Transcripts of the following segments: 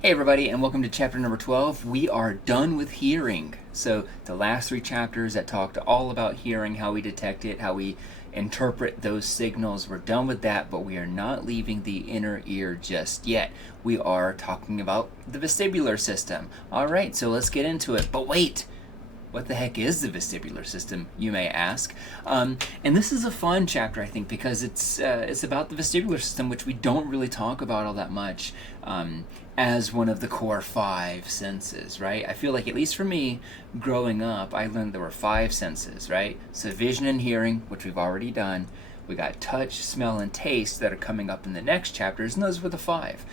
Hey everybody, and welcome to chapter number 12. We are done with hearing. So the last three chapters that talked all about hearing, how we detect it, how we interpret those signals, we're done with that, but we are not leaving the inner ear just yet. We are talking about the vestibular system. Alright, so let's get into it. But wait! What the heck is the vestibular system, you may ask? And this is a fun chapter, I think, because it's about the vestibular system, which we don't really talk about all that much as one of the core five senses, right? I feel like, at least for me, growing up, I learned there were five senses, right? So vision and hearing, which we've already done. We got touch, smell, and taste that are coming up in the next chapters, and those were the five.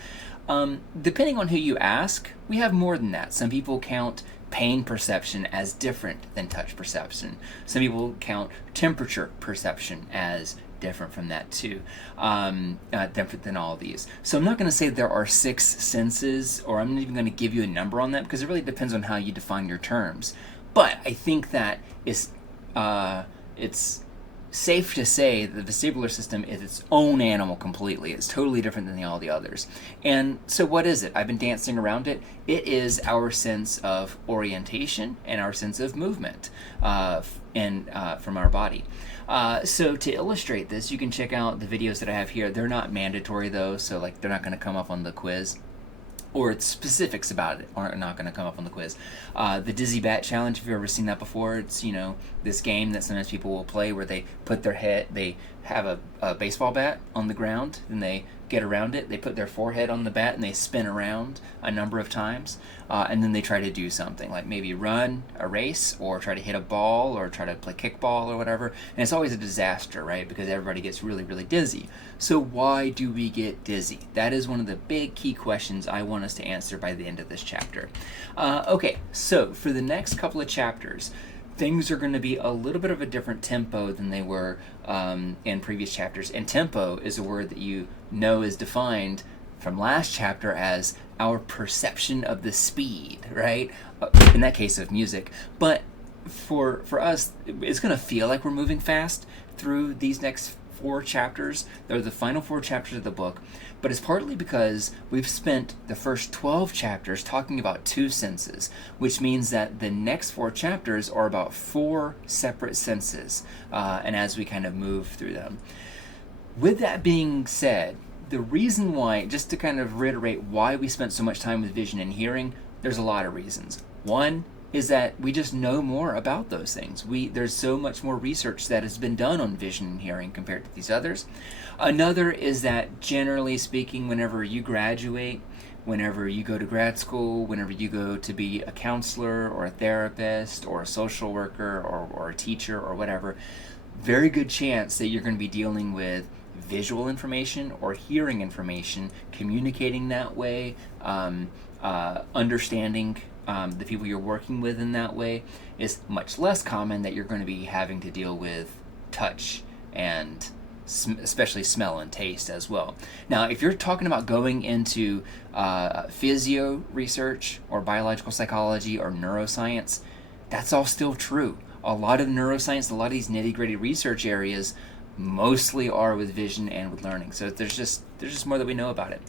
Depending on who you ask, we have more than that. Some people count pain perception as different than touch perception. Some people count temperature perception as different from that too, different than all of these. So I'm not going to say there are six senses, or I'm not even going to give you a number on that, because it really depends on how you define your terms. But I think that it's safe to say that the vestibular system is its own animal completely. It's totally different than all the others. And so what is it? I've been dancing around it. It is our sense of orientation and our sense of movement from our body. So to illustrate this, you can check out the videos that I have here. They're not mandatory though, so like they're not going to come up on the quiz. Or its specifics about it are not going to come up on the quiz. The Dizzy Bat Challenge, if you've ever seen that before, it's, this game that sometimes people will play where they put their head, they have a baseball bat on the ground, and they get around it, they put their forehead on the bat, and they spin around a number of times, and then they try to do something, like maybe run a race, or try to hit a ball, or try to play kickball, or whatever, and it's always a disaster, right, because everybody gets really, really dizzy. So why do we get dizzy? That is one of the big key questions I want us to answer by the end of this chapter. Okay, so for the next couple of chapters, things are going to be a little bit of a different tempo than they were in previous chapters. And tempo is a word that you know is defined from last chapter as our perception of the speed, right? In that case of music. But for us, it's going to feel like we're moving fast through these next four chapters. They're the final four chapters of the book, but it's partly because we've spent the first 12 chapters talking about two senses, which means that the next four chapters are about four separate senses, and as we kind of move through them. With that being said, the reason why, just to kind of reiterate why we spent so much time with vision and hearing, there's a lot of reasons. One is that we just know more about those things. There's so much more research that has been done on vision and hearing compared to these others. Another is that, generally speaking, whenever you graduate, whenever you go to grad school, whenever you go to be a counselor or a therapist or a social worker or a teacher or whatever, very good chance that you're going to be dealing with visual information or hearing information, communicating that way, understanding the people you're working with in that way. Is much less common that you're going to be having to deal with touch and especially smell and taste as well. Now, if you're talking about going into physio research or biological psychology or neuroscience, that's all still true. A lot of neuroscience, a lot of these nitty-gritty research areas mostly are with vision and with learning. So there's just more that we know about it.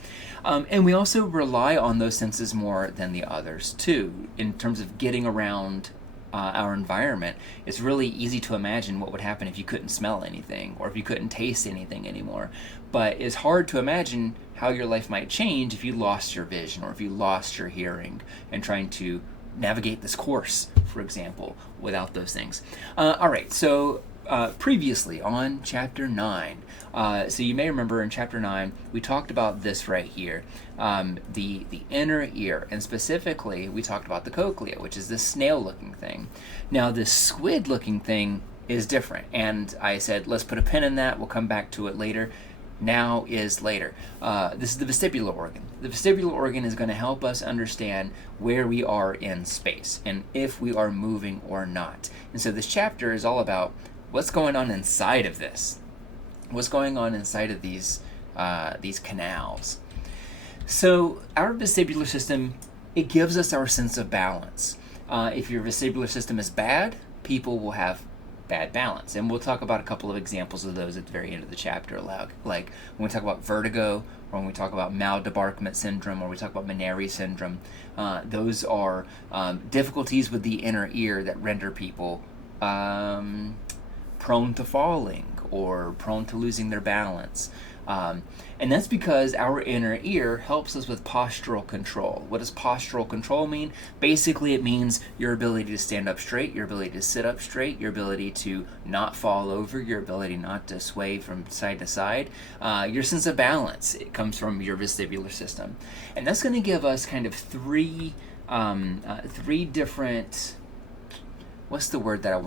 And we also rely on those senses more than the others too, in terms of getting around our environment. It's really easy to imagine what would happen if you couldn't smell anything or if you couldn't taste anything anymore. But it's hard to imagine how your life might change if you lost your vision or if you lost your hearing and trying to navigate this course, for example, without those things. All right, so previously on chapter 9, so you may remember in chapter 9 we talked about this right here, the inner ear, and specifically we talked about the cochlea, which is this snail looking thing. Now this squid looking thing is different, and I said let's put a pin in that, we'll come back to it later. Now is later. This is the vestibular organ. The vestibular organ is going to help us understand where we are in space and if we are moving or not. And so this chapter is all about what's going on inside of this. What's going on inside of these canals. So our vestibular system, it gives us our sense of balance. If your vestibular system is bad, people will have bad balance. And we'll talk about a couple of examples of those at the very end of the chapter, like when we talk about vertigo, or when we talk about maldebarkment syndrome, or we talk about Meniere's syndrome. Those are difficulties with the inner ear that render people prone to falling or prone to losing their balance. And that's because our inner ear helps us with postural control. What does postural control mean? Basically, it means your ability to stand up straight, your ability to sit up straight, your ability to not fall over, your ability not to sway from side to side. Your sense of balance, it comes from your vestibular system. And that's going to give us kind of three different... what's the word that I'm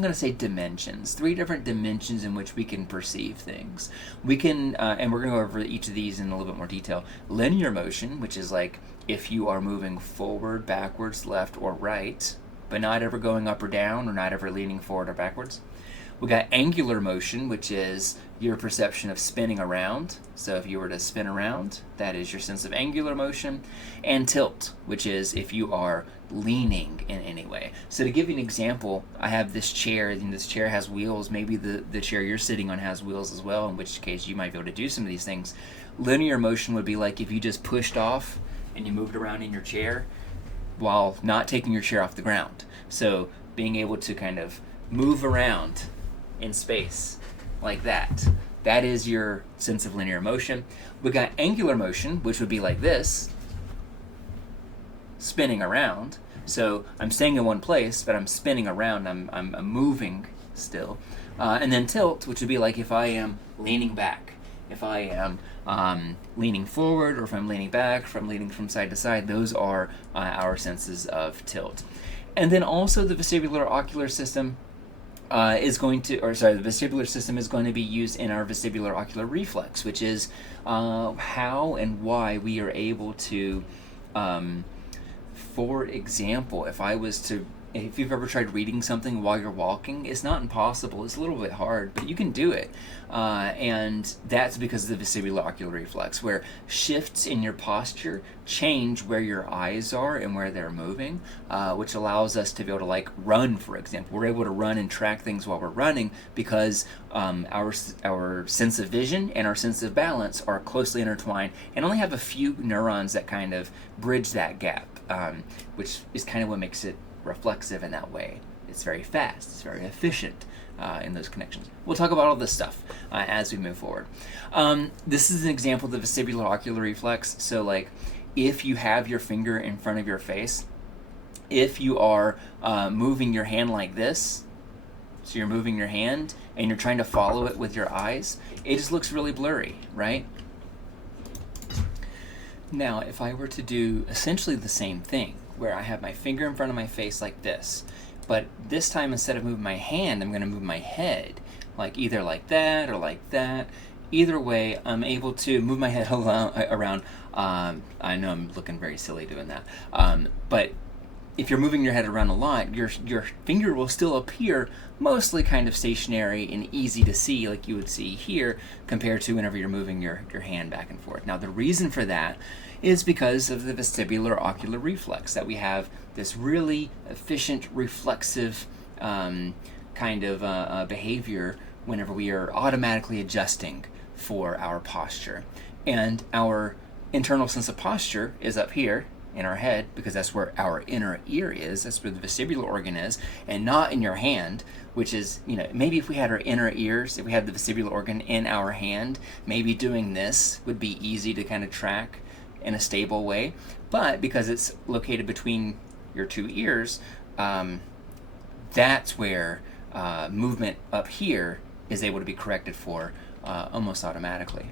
going to say dimensions. 3 different dimensions in which we can perceive things. We can, and we're going to go over each of these in a little bit more detail. Linear motion, which is like if you are moving forward, backwards, left, or right, but not ever going up or down, or not ever leaning forward or backwards. We got angular motion, which is your perception of spinning around. So if you were to spin around, that is your sense of angular motion. And tilt, which is if you are leaning in any way. So to give you an example, I have this chair, and this chair has wheels. Maybe the chair you're sitting on has wheels as well, in which case you might be able to do some of these things. Linear motion would be like if you just pushed off and you moved around in your chair while not taking your chair off the ground. So being able to kind of move around in space like that. That is your sense of linear motion. We got angular motion, which would be like this, spinning around. So I'm staying in one place, but I'm spinning around. I'm moving still. And then tilt, which would be like if I am leaning back, if I am leaning forward, or if I'm leaning back, if I'm leaning from side to side. Those are our senses of tilt. And then also the vestibular ocular system the vestibular system is going to be used in our vestibular ocular reflex, which is how and why we are able to, for example, if you've ever tried reading something while you're walking, it's not impossible. It's a little bit hard, but you can do it. And that's because of the vestibular ocular reflex, where shifts in your posture change where your eyes are and where they're moving, which allows us to be able to, like, run, for example. We're able to run and track things while we're running because our sense of vision and our sense of balance are closely intertwined and only have a few neurons that kind of bridge that gap, which is kind of what makes it reflexive in that way. It's very fast, it's very efficient in those connections. We'll talk about all this stuff as we move forward. This is an example of the vestibular ocular reflex. So, like, if you have your finger in front of your face, if you are moving your hand like this, so you're moving your hand and you're trying to follow it with your eyes, it just looks really blurry, right? Now, if I were to do essentially the same thing, where I have my finger in front of my face like this, but this time instead of moving my hand, I'm going to move my head, like either like that or like that. Either way, I'm able to move my head around. I know I'm looking very silly doing that, but if you're moving your head around a lot, your finger will still appear mostly kind of stationary and easy to see, like you would see here, compared to whenever you're moving your hand back and forth. Now, the reason for that is because of the vestibular ocular reflex, that we have this really efficient reflexive kind of behavior whenever we are automatically adjusting for our posture. And our internal sense of posture is up here in our head, because that's where our inner ear is, that's where the vestibular organ is, and not in your hand, which is, maybe if we had our inner ears, if we had the vestibular organ in our hand, maybe doing this would be easy to kind of track in a stable way. But because it's located between your 2 ears, that's where movement up here is able to be corrected for almost automatically.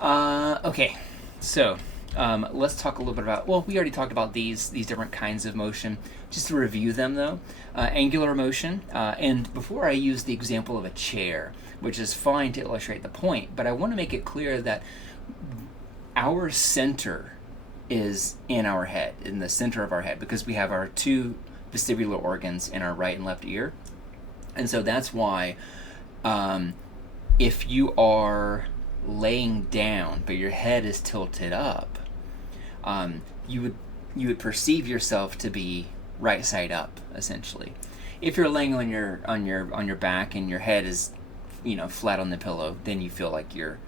Okay, so let's talk a little bit about, we already talked about these different kinds of motion. Just to review them though, angular motion, and before I use the example of a chair, which is fine to illustrate the point, but I want to make it clear that our center is in our head, in the center of our head, because we have our 2 vestibular organs in our right and left ear. And so that's why if you are laying down but your head is tilted up, you would perceive yourself to be right side up, essentially. If you're laying on your back and your head is, flat on the pillow, then you feel like you're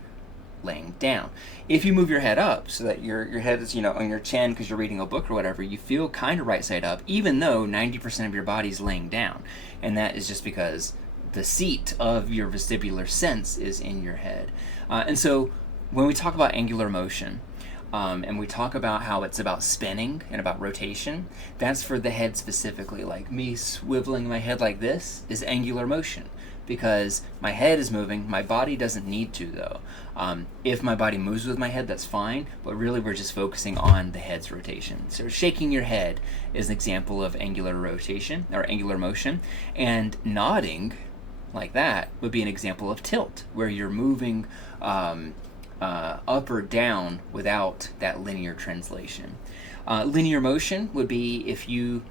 laying down. If you move your head up so that your head is, on your chin because you're reading a book or whatever, you feel kind of right side up, even though 90% of your body's laying down. And that is just because the seat of your vestibular sense is in your head. And so when we talk about angular motion, and we talk about how it's about spinning and about rotation, that's for the head specifically. Like me swiveling my head like this is angular motion, because my head is moving. My body doesn't need to, though. If my body moves with my head, that's fine, but really we're just focusing on the head's rotation. So shaking your head is an example of angular rotation or angular motion, and nodding like that would be an example of tilt, where you're moving up or down without that linear translation. Linear motion would be if you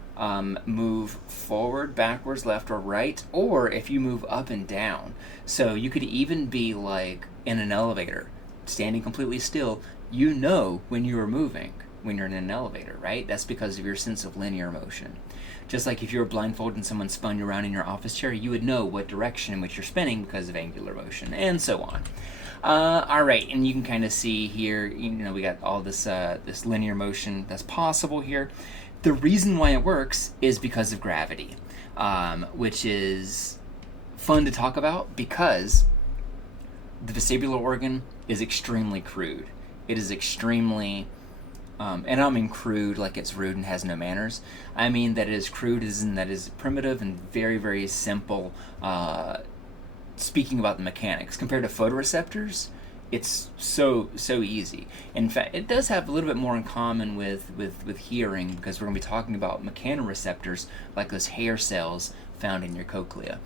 move forward, backwards, left, or right, or if you move up and down. So you could even be like in an elevator, standing completely still. You know when you are moving when you're in an elevator, right? That's because of your sense of linear motion. Just like if you were blindfolded and someone spun you around in your office chair, you would know what direction in which you're spinning because of angular motion, and so on. All right, and you can kind of see here, we got all this this linear motion that's possible here. The reason why it works is because of gravity, which is fun to talk about because the vestibular organ is extremely crude. It is extremely, and I don't mean crude like it's rude and has no manners. I mean that it is crude as in that it is primitive and very, very simple, speaking about the mechanics. Compared to photoreceptors, it's so easy. In fact, it does have a little bit more in common with hearing, because we're going to be talking about mechanoreceptors, like those hair cells found in your cochlea.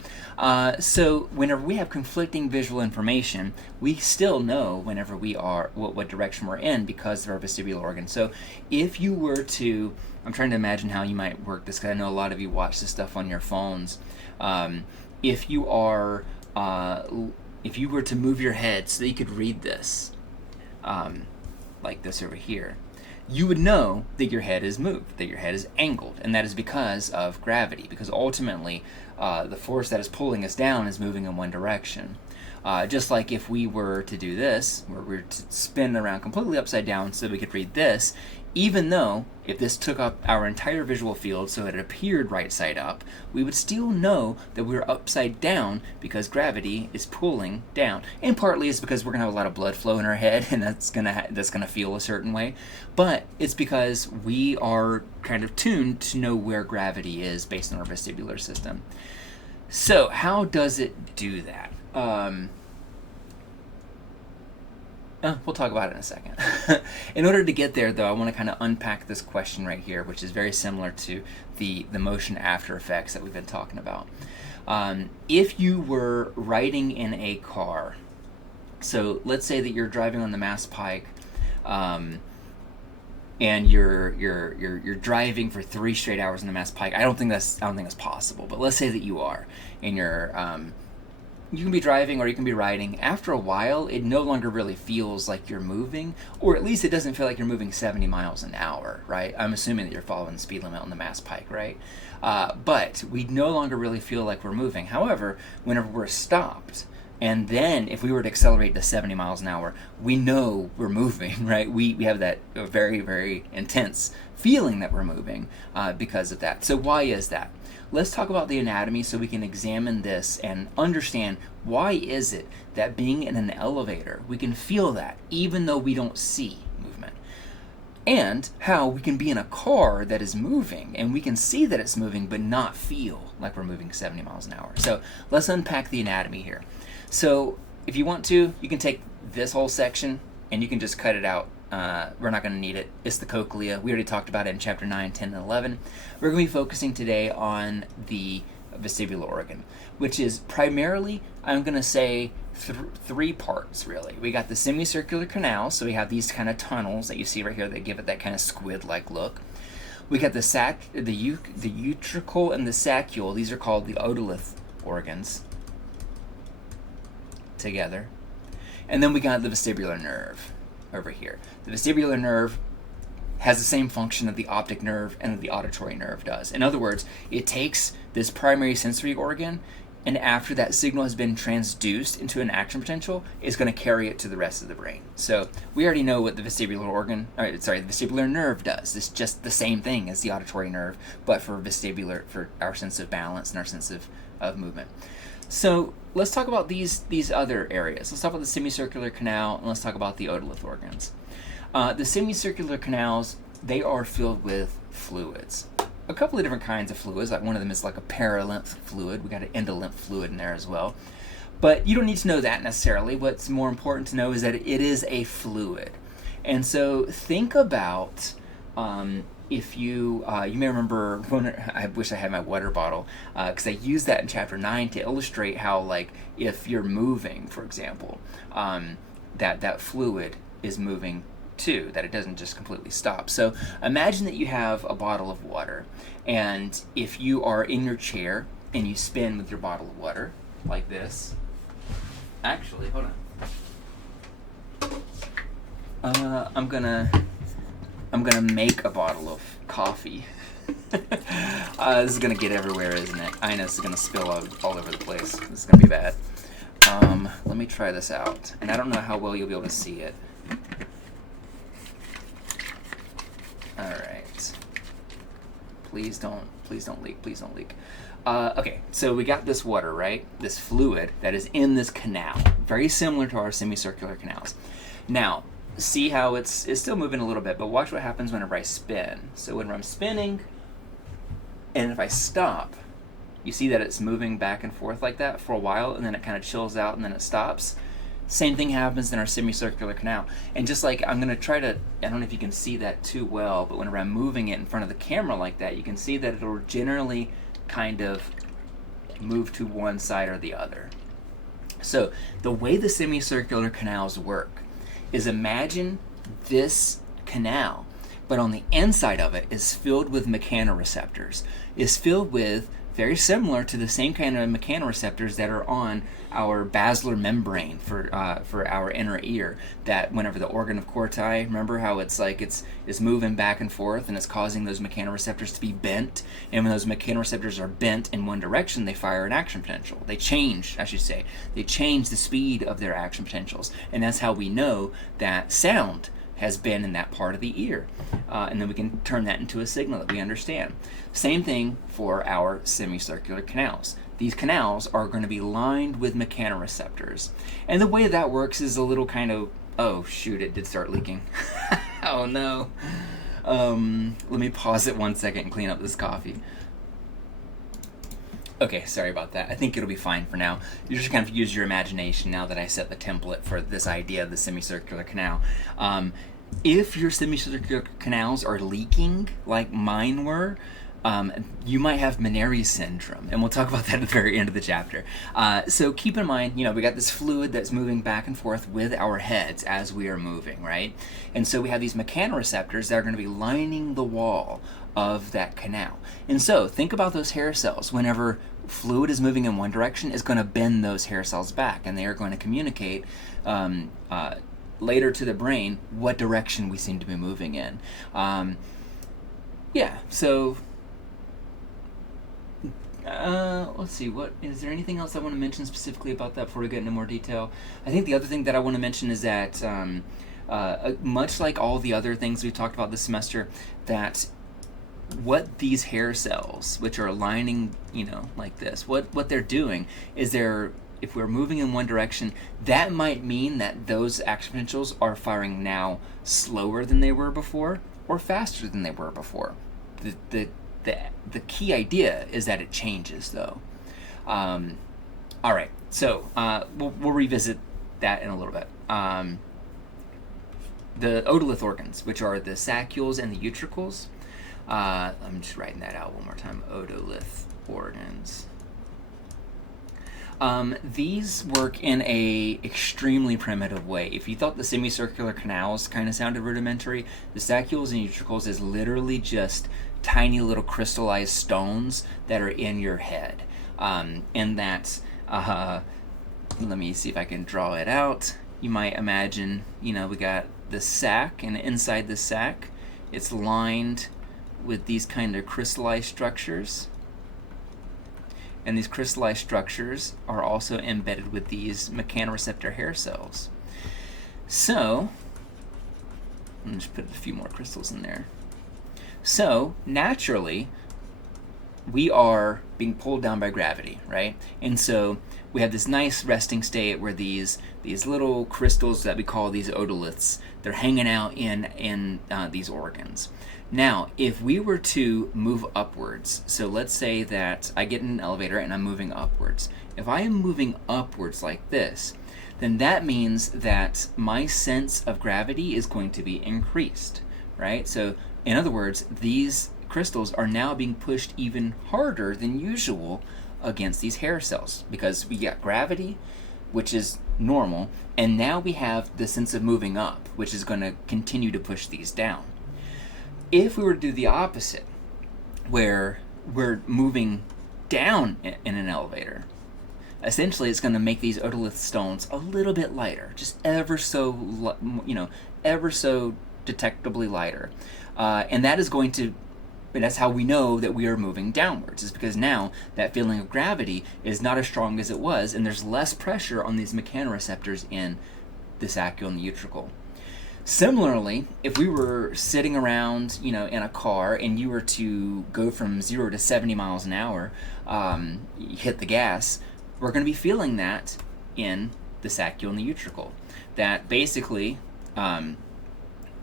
So whenever we have conflicting visual information, we still know whenever we are what direction we're in because of our vestibular organ. So if you were to, I'm trying to imagine how you might work this, because I know a lot of you watch this stuff on your phones. If you are if you were to move your head so that you could read this, like this over here, you would know that your head is moved, that your head is angled, and that is because of gravity, because ultimately the force that is pulling us down is moving in one direction. Just like if we were to do this, where we were to spin around completely upside down so that we could read this, even though if this took up our entire visual field so it appeared right side up, we would still know that we're upside down because gravity is pulling down. And partly it's because we're gonna have a lot of blood flow in our head, and that's gonna feel a certain way. But it's because we are kind of tuned to know where gravity is based on our vestibular system. So how does it do that? We'll talk about it in a second. In order to get there, though, I want to kind of unpack this question right here, which is very similar to the motion after effects that we've been talking about. If you were riding in a car, so let's say that you're driving on the Mass Pike, and you're driving for 3 straight hours on the Mass Pike. I don't think that's possible, but let's say that you are, and you can be driving or you can be riding. After a while, it no longer really feels like you're moving, or at least it doesn't feel like you're moving 70 miles an hour, right? I'm assuming that you're following the speed limit on the Mass Pike, right? But we no longer really feel like we're moving. However, whenever we're stopped, and then if we were to accelerate to 70 miles an hour, we know we're moving, right? We have that very, very intense feeling that we're moving because of that. So why is that? Let's talk about the anatomy so we can examine this and understand why is it that being in an elevator, we can feel that even though we don't see movement. And how we can be in a car that is moving and we can see that it's moving but not feel like we're moving 70 miles an hour. So let's unpack the anatomy here. So if you want to, you can take this whole section and you can just cut it out. We're not going to need it. It's the cochlea. We already talked about it in chapter 9, 10, and 11. We're going to be focusing today on the vestibular organ, which is primarily, I'm going to say, 3 parts, really. We got the semicircular canal, so we have these kind of tunnels that you see right here that give it that kind of squid-like look. We got the utricle and the saccule. These are called the otolith organs together. And then we got the vestibular nerve over here. The vestibular nerve has the same function that the optic nerve and the auditory nerve does. In other words, it takes this primary sensory organ, and after that signal has been transduced into an action potential, it's going to carry it to the rest of the brain. So we already know what the vestibular nerve does. It's just the same thing as the auditory nerve, but for our sense of balance and our sense of movement. So let's talk about these other areas. Let's talk about the semicircular canal, and let's talk about the otolith organs. The semicircular canals, they are filled with fluids. A couple of different kinds of fluids. Like one of them is like a paralymph fluid. We got an endolymph fluid in there as well. But you don't need to know that necessarily. What's more important to know is that it is a fluid. And so think about if you may remember when I wish I had my water bottle because I used that in chapter 9 to illustrate how, like, if you're moving, for example, that fluid is moving too, that it doesn't just completely stop. So imagine that you have a bottle of water, and if you are in your chair and you spin with your bottle of water like this, actually, hold on. I'm gonna make a bottle of coffee. This is gonna get everywhere, isn't it? I know this is gonna spill all over the place. This is gonna be bad. Let me try this out, and I don't know how well you'll be able to see it. All right. Please don't leak. Please don't leak. Okay, so we got this water, right? This fluid that is in this canal, very similar to our semicircular canals. Now, see how it's still moving a little bit, but watch what happens whenever I spin. So whenever I'm spinning, and if I stop, you see that it's moving back and forth like that for a while, and then it kind of chills out, and then it stops. Same thing happens in our semicircular canal. And just like I'm going to try to, I don't know if you can see that too well, but whenever I'm moving it in front of the camera like that, you can see that it'll generally kind of move to one side or the other. So the way the semicircular canals work is, imagine this canal, but on the inside of it is filled with mechanoreceptors. Is filled with, very similar to the same kind of mechanoreceptors that are on our basilar membrane for our inner ear, that whenever the organ of Corti, remember how it's like it's moving back and forth and it's causing those mechanoreceptors to be bent, and when those mechanoreceptors are bent in one direction, they fire an action potential. They change the speed of their action potentials, and that's how we know that sound has been in that part of the ear, and then we can turn that into a signal that we understand. Same thing for our semicircular canals. These canals are going to be lined with mechanoreceptors, and the way that works is a little kind of, oh shoot, it did start leaking. Oh no. Let me pause it 1 second and clean up this coffee. Okay, sorry about that. I think it'll be fine for now. You just kind of use your imagination now that I set the template for this idea of the semicircular canal. If your semicircular canals are leaking, like mine were, you might have Meniere's syndrome, and we'll talk about that at the very end of the chapter. So keep in mind, we got this fluid that's moving back and forth with our heads as we are moving, right? And so we have these mechanoreceptors that are going to be lining the wall of that canal. And so think about those hair cells. Whenever fluid is moving in one direction, it's going to bend those hair cells back, and they are going to communicate later to the brain what direction we seem to be moving in. So let's see, what is there anything else I want to mention specifically about that before we get into more detail? I think the other thing that I want to mention is that much like all the other things we've talked about this semester, that what these hair cells, which are lining, like this, what they're doing is if we're moving in one direction, that might mean that those action potentials are firing now slower than they were before or faster than they were before. The key idea is that it changes, though. All right, so we'll revisit that in a little bit. The otolith organs, which are the saccules and the utricles. I'm just writing that out one more time. Otolith organs. These work in a extremely primitive way. If you thought the semicircular canals kind of sounded rudimentary, the saccules and utricles is literally just tiny little crystallized stones that are in your head. And that's, let me see if I can draw it out. You might imagine, we got the sac, and inside the sac it's lined with these kind of crystallized structures. And these crystallized structures are also embedded with these mechanoreceptor hair cells. So, I'm just put a few more crystals in there. So, naturally, we are being pulled down by gravity, right? And so we have this nice resting state where these little crystals that we call these otoliths, they're hanging out in these organs. Now, if we were to move upwards, so let's say that I get in an elevator and I'm moving upwards. If I am moving upwards like this, then that means that my sense of gravity is going to be increased, right? So, in other words, these crystals are now being pushed even harder than usual against these hair cells because we got gravity, which is normal, and now we have the sense of moving up, which is going to continue to push these down. If we were to do the opposite, where we're moving down in an elevator, essentially it's going to make these otolith stones a little bit lighter, just ever so, ever so detectably lighter. And that is going to, that's how we know that we are moving downwards, is because now that feeling of gravity is not as strong as it was, and there's less pressure on these mechanoreceptors in the saccule and the utricle. Similarly, if we were sitting around, in a car and you were to go from 0 to 70 miles an hour, hit the gas, we're going to be feeling that in the saccule and the utricle. That basically, those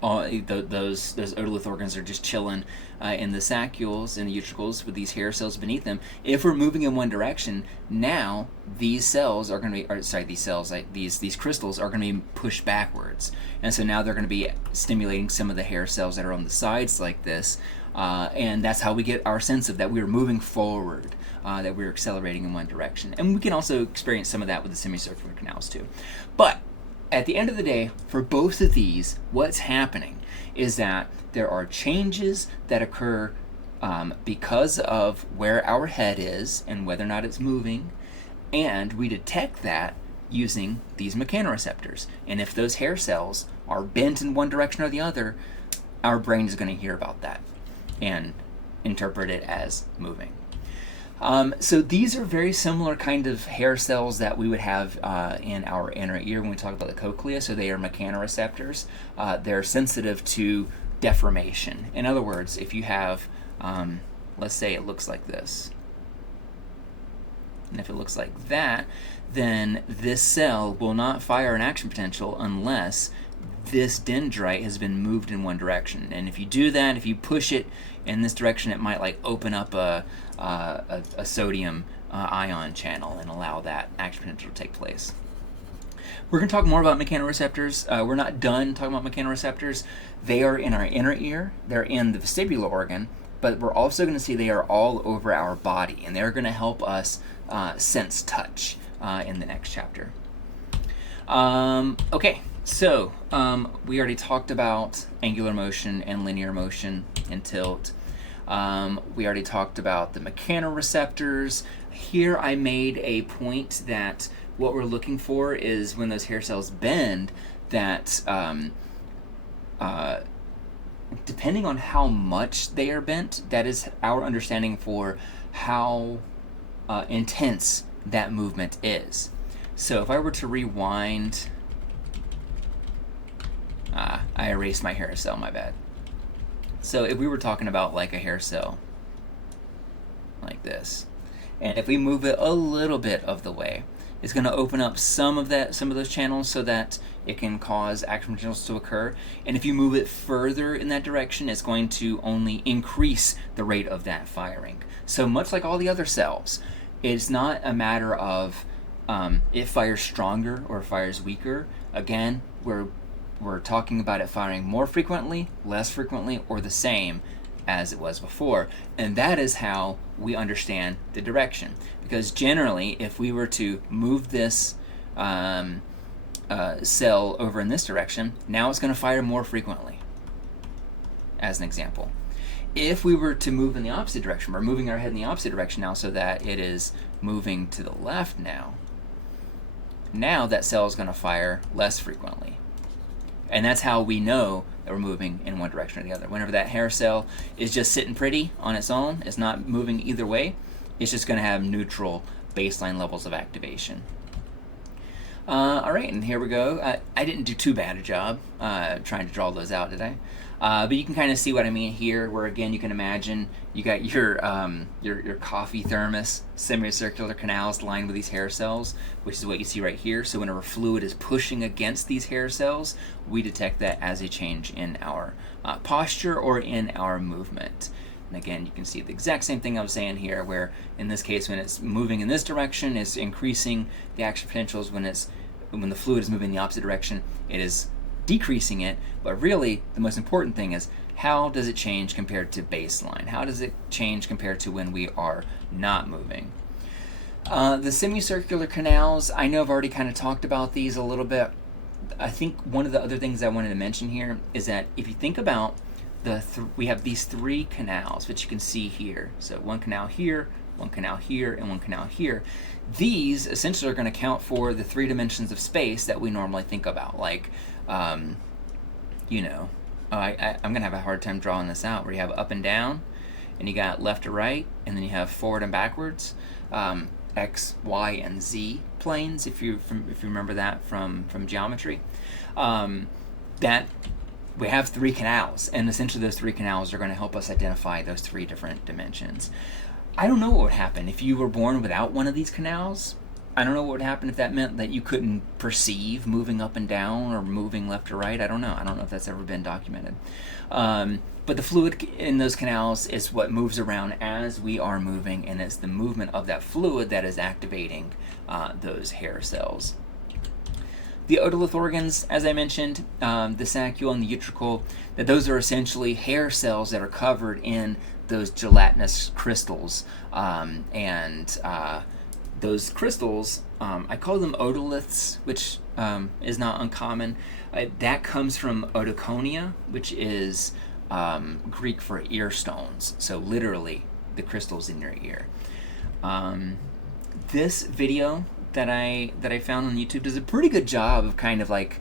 otolith organs are just chilling in the saccules and the utricles with these hair cells beneath them. If we're moving in one direction, now these cells are going to be, these crystals are going to be pushed backwards, and so now they're going to be stimulating some of the hair cells that are on the sides like this, and that's how we get our sense of that we're moving forward, that we're accelerating in one direction. And we can also experience some of that with the semicircular canals too. But at the end of the day, for both of these, what's happening is that there are changes that occur because of where our head is and whether or not it's moving, and we detect that using these mechanoreceptors. And if those hair cells are bent in one direction or the other, our brain is going to hear about that and interpret it as moving. So these are very similar kind of hair cells that we would have in our inner ear when we talk about the cochlea. So they are mechanoreceptors. They're sensitive to deformation. In other words, if you have, let's say it looks like this, and if it looks like that, then this cell will not fire an action potential unless this dendrite has been moved in one direction. And if you do that, if you push it in this direction, it might open up a sodium ion channel and allow that action potential to take place. We're going to talk more about mechanoreceptors. We're not done talking about mechanoreceptors. They are in our inner ear. They're in the vestibular organ, but we're also going to see they are all over our body, and they're going to help us sense touch in the next chapter. Okay. So, we already talked about angular motion and linear motion and tilt. We already talked about the mechanoreceptors. Here I made a point that what we're looking for is when those hair cells bend, that depending on how much they are bent, that is our understanding for how intense that movement is. So if I were to rewind... I erased my hair cell, my bad. So if we were talking about a hair cell, like this, and if we move it a little bit of the way, it's going to open up some of those channels so that it can cause action potentials to occur. And if you move it further in that direction, it's going to only increase the rate of that firing. So much like all the other cells, it's not a matter of it fires stronger or fires weaker. Again, we're talking about it firing more frequently, less frequently, or the same as it was before. And that is how we understand the direction. Because generally, if we were to move this cell over in this direction, now it's going to fire more frequently, as an example. If we were to move in the opposite direction, we're moving our head in the opposite direction now so that it is moving to the left now. Now that cell is going to fire less frequently. And that's how we know that we're moving in one direction or the other. Whenever that hair cell is just sitting pretty on its own, it's not moving either way, it's just going to have neutral baseline levels of activation. All right, and here we go. I didn't do too bad a job trying to draw those out, did I? But you can kind of see what I mean here, where again you can imagine you got your coffee thermos, semicircular canals lined with these hair cells, which is what you see right here. So whenever fluid is pushing against these hair cells, we detect that as a change in our posture or in our movement. And again, you can see the exact same thing I was saying here, where in this case, when it's moving in this direction, it's increasing the action potentials. When the fluid is moving in the opposite direction, it is decreasing it. But really, the most important thing is, how does it change compared to baseline? How does it change compared to when we are not moving? The semicircular canals, I know I've already kind of talked about these a little bit. I think one of the other things I wanted to mention here is that if you think about we have these three canals, which you can see here. So one canal here, one canal here, and one canal here. These essentially are going to count for the three dimensions of space that we normally think about. Like, I'm going to have a hard time drawing this out, where you have up and down, and you got left to right, and then you have forward and backwards, X, Y, and Z planes, if you remember that from geometry. That we have three canals, and essentially those three canals are going to help us identify those three different dimensions. I don't know what would happen if you were born without one of these canals. I don't know what would happen if that meant that you couldn't perceive moving up and down or moving left or right. I don't know if that's ever been documented. But the fluid in those canals is what moves around as we are moving, and it's the movement of that fluid that is activating those hair cells. The otolith organs, as I mentioned, the saccule and the utricle, that those are essentially hair cells that are covered in those gelatinous crystals. Those crystals, I call them otoliths, which is not uncommon. That comes from otoconia, which is Greek for ear stones. So literally, the crystals in your ear. This video that I found on YouTube does a pretty good job of kind of like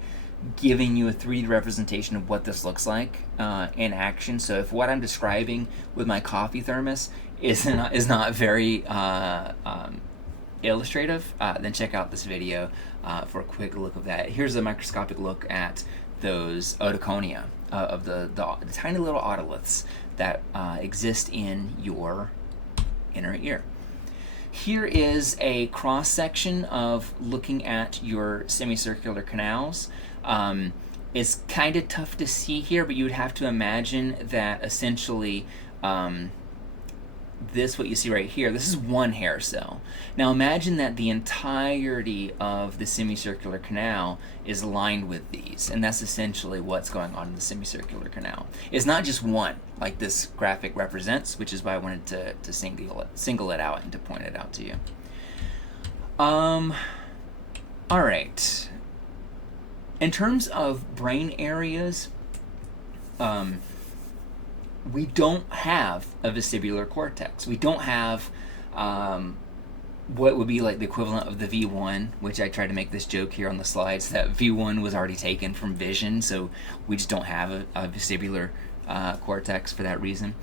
giving you a 3D representation of what this looks like in action. So if what I'm describing with my coffee thermos is not very illustrative, then check out this video for a quick look of that. Here's a microscopic look at those otoconia of the tiny little otoliths that exist in your inner ear. Here is a cross-section of looking at your semicircular canals. It's kind of tough to see here, but you would have to imagine that essentially what you see right here, this is one hair cell. Now imagine that the entirety of the semicircular canal is lined with these, and that's essentially what's going on in the semicircular canal. It's not just one, like this graphic represents, which is why I wanted to single it out and to point it out to you. All right. In terms of brain areas, we don't have a vestibular cortex. We don't have what would be like the equivalent of the V1, which I tried to make this joke here on the slides, that V1 was already taken from vision, so we just don't have a vestibular cortex for that reason.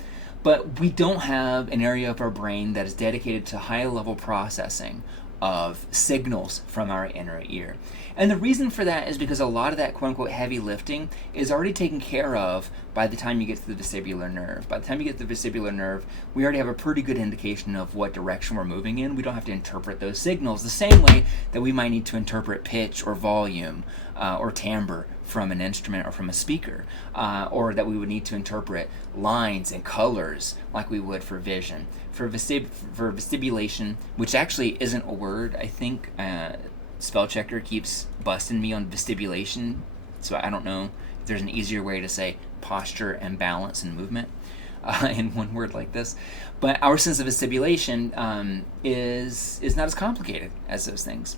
But we don't have an area of our brain that is dedicated to high-level processing of signals from our inner ear. And the reason for that is because a lot of that quote-unquote heavy lifting is already taken care of by the time you get to the vestibular nerve. By the time you get to the vestibular nerve, we already have a pretty good indication of what direction we're moving in. We don't have to interpret those signals the same way that we might need to interpret pitch or volume or timbre from an instrument or from a speaker, or that we would need to interpret lines and colors like we would for vision. For vestibulation, which actually isn't a word, I think spell checker keeps busting me on vestibulation, so I don't know if there's an easier way to say posture and balance and movement in one word like this. But our sense of vestibulation is not as complicated as those things.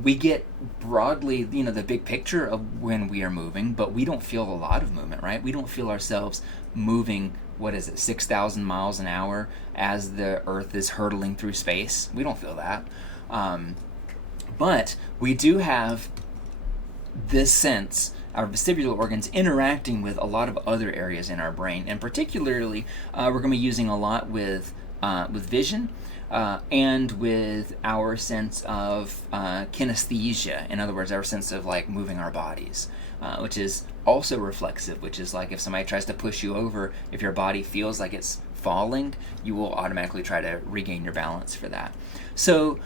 We get broadly, the big picture of when we are moving, but we don't feel a lot of movement, right? We don't feel ourselves moving, 6,000 miles an hour as the Earth is hurtling through space. We don't feel that. But we do have this sense our vestibular organs interacting with a lot of other areas in our brain, and particularly we're going to be using a lot with vision. And with our sense of kinesthesia, in other words, our sense of like moving our bodies, which is also reflexive, which is like if somebody tries to push you over, if your body feels like it's falling, you will automatically try to regain your balance for that. So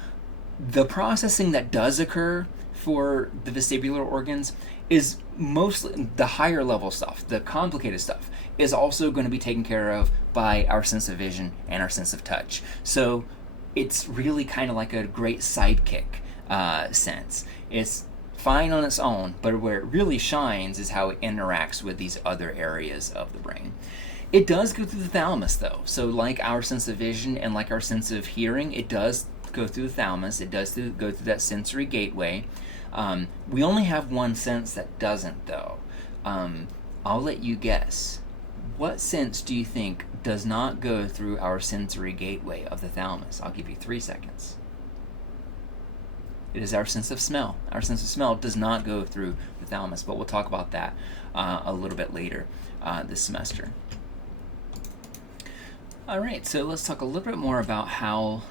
the processing that does occur for the vestibular organs is mostly the higher level stuff. The complicated stuff is also going to be taken care of by our sense of vision and our sense of touch. So it's really kind of like a great sidekick sense. It's fine on its own, but where it really shines is how it interacts with these other areas of the brain. It does go through the thalamus though. So like our sense of vision and like our sense of hearing, it does go through the thalamus. It does go through that sensory gateway. We only have one sense that doesn't though. I'll let you guess. What sense do you think does not go through our sensory gateway of the thalamus? I'll give you 3 seconds. It is our sense of smell. Our sense of smell does not go through the thalamus, but we'll talk about that a little bit later this semester. All right, so let's talk a little bit more about how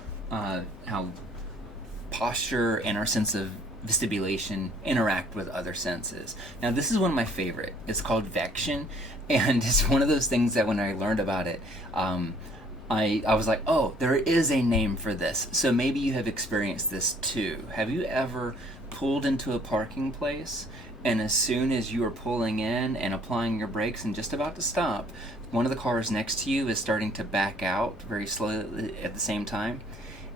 posture and our sense of vestibulation interact with other senses. Now, this is one of my favorite. It's called vection, and it's one of those things that when I learned about it, I was like, oh, there is a name for this. So maybe you have experienced this too. Have you ever pulled into a parking place, and as soon as you are pulling in and applying your brakes and just about to stop, one of the cars next to you is starting to back out very slowly at the same time?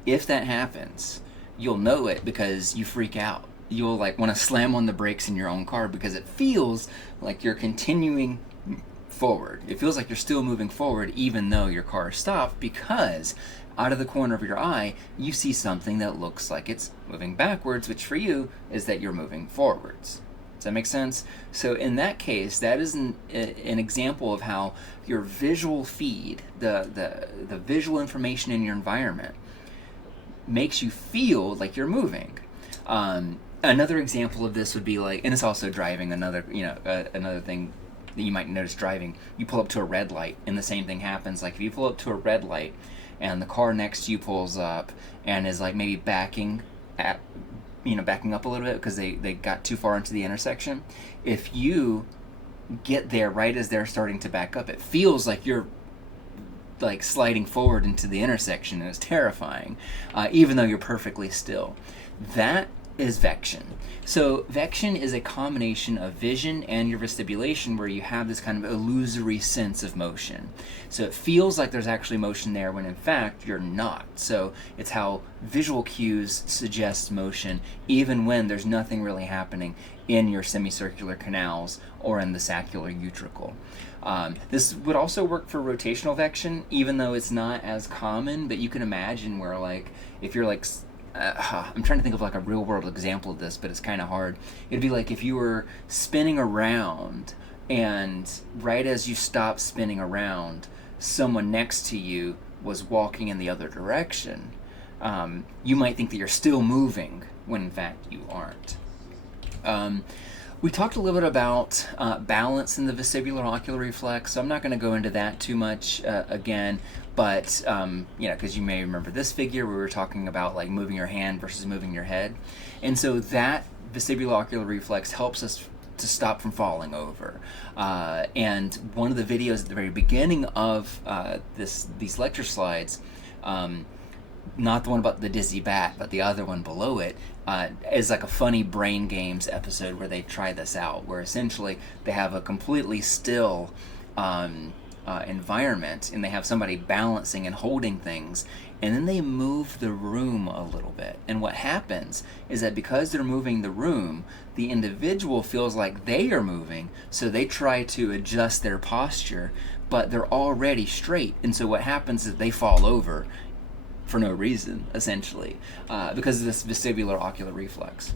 If that happens, you'll know it because you freak out. You'll like want to slam on the brakes in your own car because it feels like you're continuing forward. It feels like you're still moving forward even though your car is stopped, because out of the corner of your eye you see something that looks like it's moving backwards, which for you is that you're moving forwards. Does that make sense? So in that case, that is an example of how your visual feed, the visual information in your environment, makes you feel like you're moving. Another example of this would be like, and it's also driving. Another thing that you might notice driving, you pull up to a red light and the same thing happens. Like if you pull up to a red light and the car next to you pulls up and is like maybe backing up a little bit because they got too far into the intersection. If you get there right as they're starting to back up, it feels like you're like sliding forward into the intersection, and it's terrifying, even though you're perfectly still. That is vection. So vection is a combination of vision and your vestibulation, where you have this kind of illusory sense of motion. So it feels like there's actually motion there when in fact you're not. So it's how visual cues suggest motion even when there's nothing really happening in your semicircular canals or in the saccular utricle. This would also work for rotational vection, even though it's not as common, but you can imagine where like if you're like I'm trying to think of like a real world example of this, but it's kind of hard. It'd be like if you were spinning around and right as you stop spinning around, someone next to you was walking in the other direction. You might think that you're still moving when in fact you aren't. We talked a little bit about balance in the vestibular ocular reflex, so I'm not going to go into that too much again, but because you may remember this figure where we were talking about like moving your hand versus moving your head, and so that vestibular ocular reflex helps us to stop from falling over. And one of the videos at the very beginning of these lecture slides, not the one about the dizzy bat, but the other one below it, is like a funny brain games episode where they try this out, where essentially they have a completely still environment and they have somebody balancing and holding things, and then they move the room a little bit. And what happens is that because they're moving the room, the individual feels like they are moving, so they try to adjust their posture, but they're already straight, and so what happens is they fall over for no reason, essentially, because of this vestibular ocular reflex.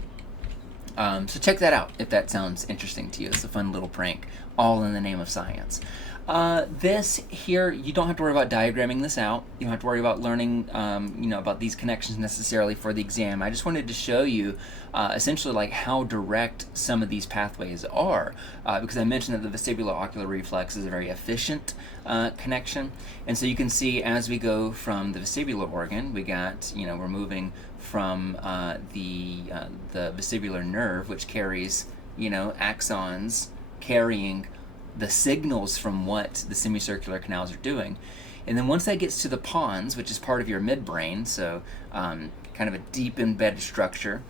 So check that out if that sounds interesting to you. It's a fun little prank, all in the name of science. This here, you don't have to worry about diagramming this out. You don't have to worry about learning, about these connections necessarily for the exam. I just wanted to show you essentially like how direct some of these pathways are, because I mentioned that the vestibular ocular reflex is a very efficient connection. And so you can see as we go from the vestibular organ, we're moving from the vestibular nerve, which carries, axons carrying the signals from what the semicircular canals are doing. And then once that gets to the pons, which is part of your midbrain, so kind of a deep embedded structure,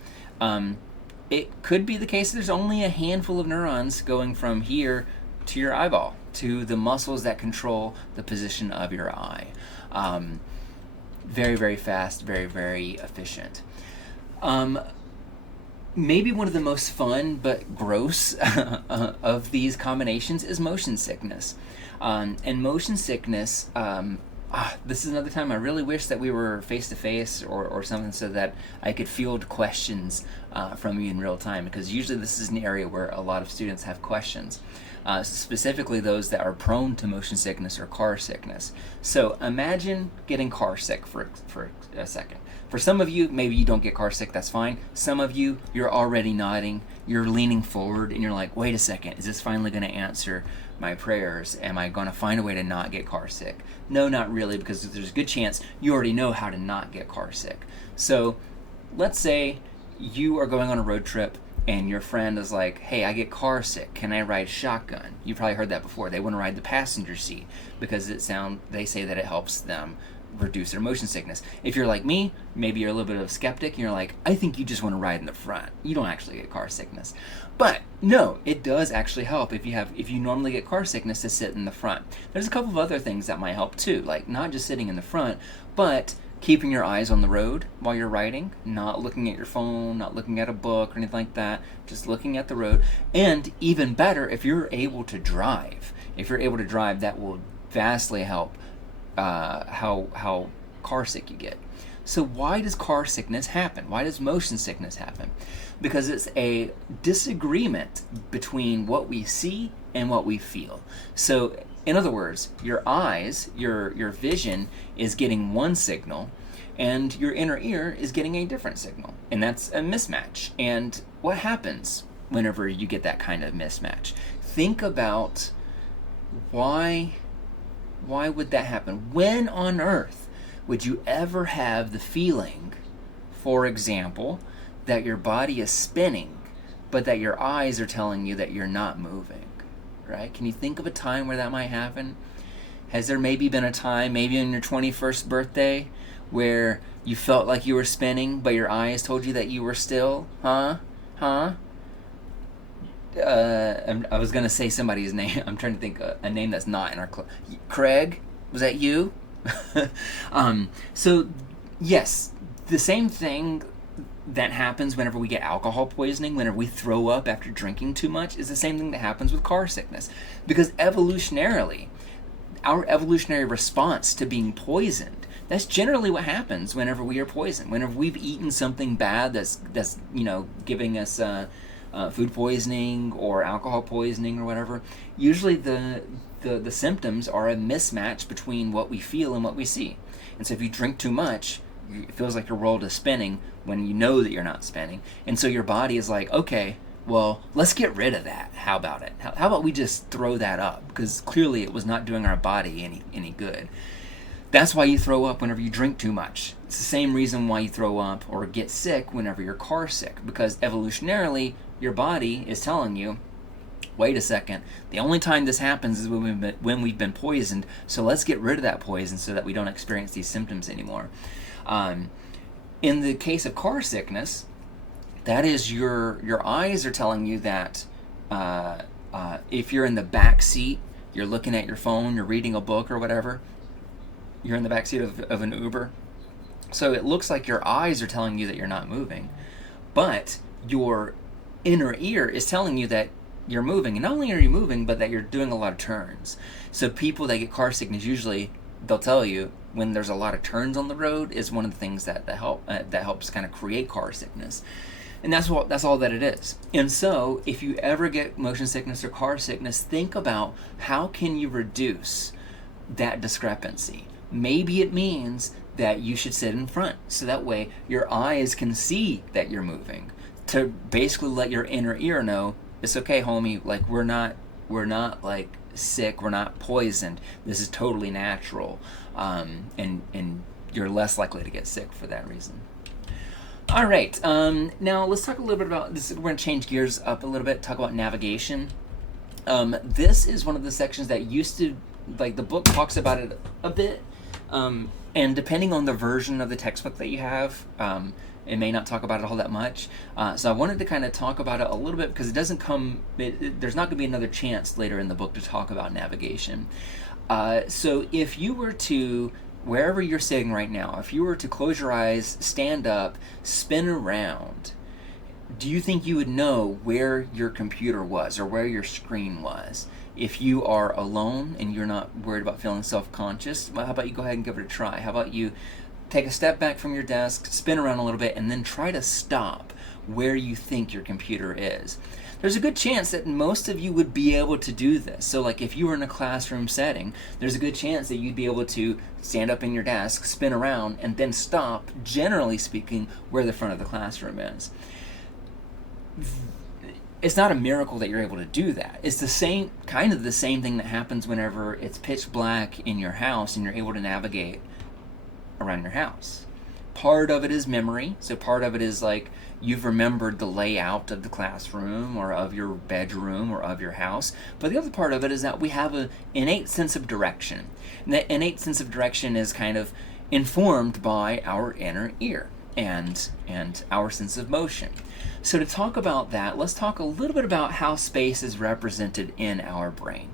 it could be the case that there's only a handful of neurons going from here to your eyeball, to the muscles that control the position of your eye. Very, very fast, very, very efficient. Maybe one of the most fun but gross of these combinations is motion sickness. And motion sickness, this is another time I really wish that we were face-to-face or something so that I could field questions from you in real time, because usually this is an area where a lot of students have questions, specifically those that are prone to motion sickness or car sickness. So imagine getting car sick for a second. For some of you, maybe you don't get car sick, that's fine. Some of you, you're already nodding, you're leaning forward, and you're like, wait a second, is this finally going to answer my prayers? Am I going to find a way to not get car sick? No, not really, because there's a good chance you already know how to not get car sick. So let's say you are going on a road trip and your friend is like, hey, I get car sick, can I ride shotgun? You've probably heard that before. They want to ride the passenger seat because they say that it helps them reduce their motion sickness. If you're like me, maybe you're a little bit of a skeptic and you're like, I think you just want to ride in the front. You don't actually get car sickness. But no, it does actually help if you normally get car sickness to sit in the front. There's a couple of other things that might help too, like not just sitting in the front, but keeping your eyes on the road while you're riding, not looking at your phone, not looking at a book or anything like that, just looking at the road. And even better, if you're able to drive. If you're able to drive, that will vastly help how car sick you get. So why does car sickness happen? Why does motion sickness happen? Because it's a disagreement between what we see and what we feel. So in other words, your eyes, your vision is getting one signal and your inner ear is getting a different signal. And that's a mismatch. And what happens whenever you get that kind of mismatch? Think about why would that happen? When on earth would you ever have the feeling, for example, that your body is spinning, but that your eyes are telling you that you're not moving, right? Can you think of a time where that might happen? Has there maybe been a time, maybe on your 21st birthday, where you felt like you were spinning, but your eyes told you that you were still? I was going to say somebody's name. I'm trying to think a name that's not in our club. Craig, was that you? So, yes, the same thing that happens whenever we get alcohol poisoning, whenever we throw up after drinking too much, is the same thing that happens with car sickness. Because evolutionarily, our evolutionary response to being poisoned, that's generally what happens whenever we are poisoned. Whenever we've eaten something bad that's giving us food poisoning or alcohol poisoning or whatever, usually the symptoms are a mismatch between what we feel and what we see. And so if you drink too much, it feels like your world is spinning when you know that you're not spinning. And so your body is like, okay, well, let's get rid of that. How about it? How about we just throw that up? Because clearly it was not doing our body any good. That's why you throw up whenever you drink too much. It's the same reason why you throw up or get sick whenever you're car sick. Because evolutionarily, your body is telling you, wait a second, the only time this happens is when we've been poisoned, so let's get rid of that poison so that we don't experience these symptoms anymore. In the case of car sickness, that is your eyes are telling you that if you're in the back seat, you're looking at your phone, you're reading a book or whatever, you're in the back seat of an Uber, so it looks like your eyes are telling you that you're not moving, but your inner ear is telling you that you're moving. And not only are you moving, but that you're doing a lot of turns. So people that get car sickness, usually they'll tell you when there's a lot of turns on the road is one of the things that helps kind of create car sickness. And that's all that it is. And so if you ever get motion sickness or car sickness, think about how can you reduce that discrepancy. Maybe it means that you should sit in front, so that way your eyes can see that you're moving, to basically let your inner ear know, it's okay, homie, like we're not like sick, we're not poisoned, this is totally natural, and you're less likely to get sick for that reason. All right, now let's talk a little bit about this. We're going to change gears up a little bit, talk about navigation. This is one of the sections that used to, like, the book talks about it a bit, and depending on the version of the textbook that you have, it may not talk about it all that much. So I wanted to kind of talk about it a little bit because it doesn't come, there's not going to be another chance later in the book to talk about navigation. So if you were to, wherever you're sitting right now, if you were to close your eyes, stand up, spin around, do you think you would know where your computer was or where your screen was? If you are alone and you're not worried about feeling self-conscious, well, how about you go ahead and give it a try? How about you take a step back from your desk, spin around a little bit, and then try to stop where you think your computer is. There's a good chance that most of you would be able to do this. So like if you were in a classroom setting, there's a good chance that you'd be able to stand up in your desk, spin around, and then stop, generally speaking, where the front of the classroom is. It's not a miracle that you're able to do that. It's the same, kind of the same thing that happens whenever it's pitch black in your house and you're able to navigate around your house. Part of it is memory, so part of it is like you've remembered the layout of the classroom or of your bedroom or of your house, but the other part of it is that we have an innate sense of direction. And that innate sense of direction is kind of informed by our inner ear and our sense of motion. So to talk about that, let's talk a little bit about how space is represented in our brain.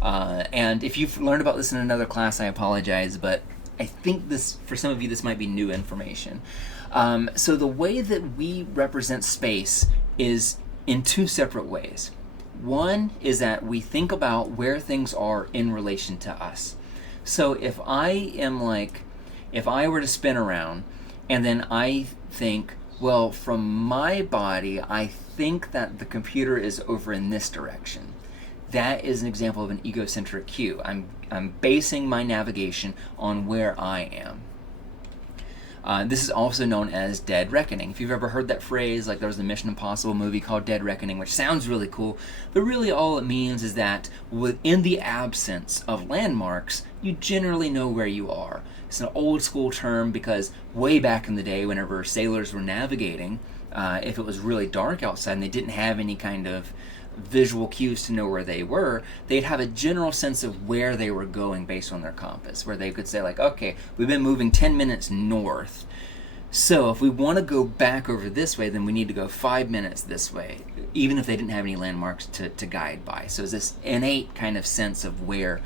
And if you've learned about this in another class, I apologize, but I think this, for some of you, this might be new information. So the way that we represent space is in two separate ways. One is that we think about where things are in relation to us. So if I were to spin around and then I think, well, from my body, I think that the computer is over in this direction. That is an example of an egocentric cue. I'm basing my navigation on where I am. This is also known as dead reckoning. If you've ever heard that phrase, like there was a Mission Impossible movie called Dead Reckoning, which sounds really cool, but really all it means is that within the absence of landmarks, you generally know where you are. It's an old school term because way back in the day, whenever sailors were navigating, if it was really dark outside and they didn't have any kind of visual cues to know where they were, they'd have a general sense of where they were going based on their compass, where they could say like, okay, we've been moving 10 minutes north, so if we want to go back over this way, then we need to go 5 minutes this way, even if they didn't have any landmarks to guide by. So it's this innate kind of sense of where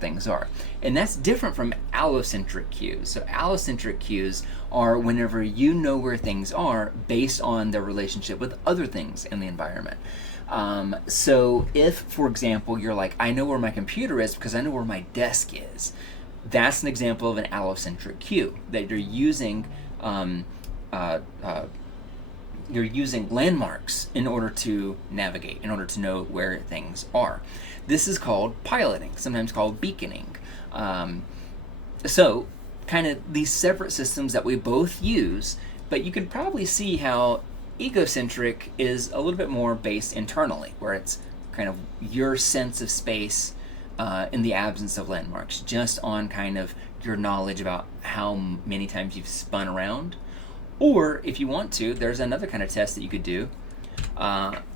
things are. And that's different from allocentric cues. So allocentric cues are whenever you know where things are based on their relationship with other things in the environment. So if, for example, you're like, I know where my computer is because I know where my desk is, that's an example of an allocentric cue, that you're using landmarks in order to navigate, in order to know where things are. This is called piloting, sometimes called beaconing. So kind of these separate systems that we both use, but you could probably see how egocentric is a little bit more based internally, where it's kind of your sense of space in the absence of landmarks, just on kind of your knowledge about how many times you've spun around. Or if you want to, there's another kind of test that you could do,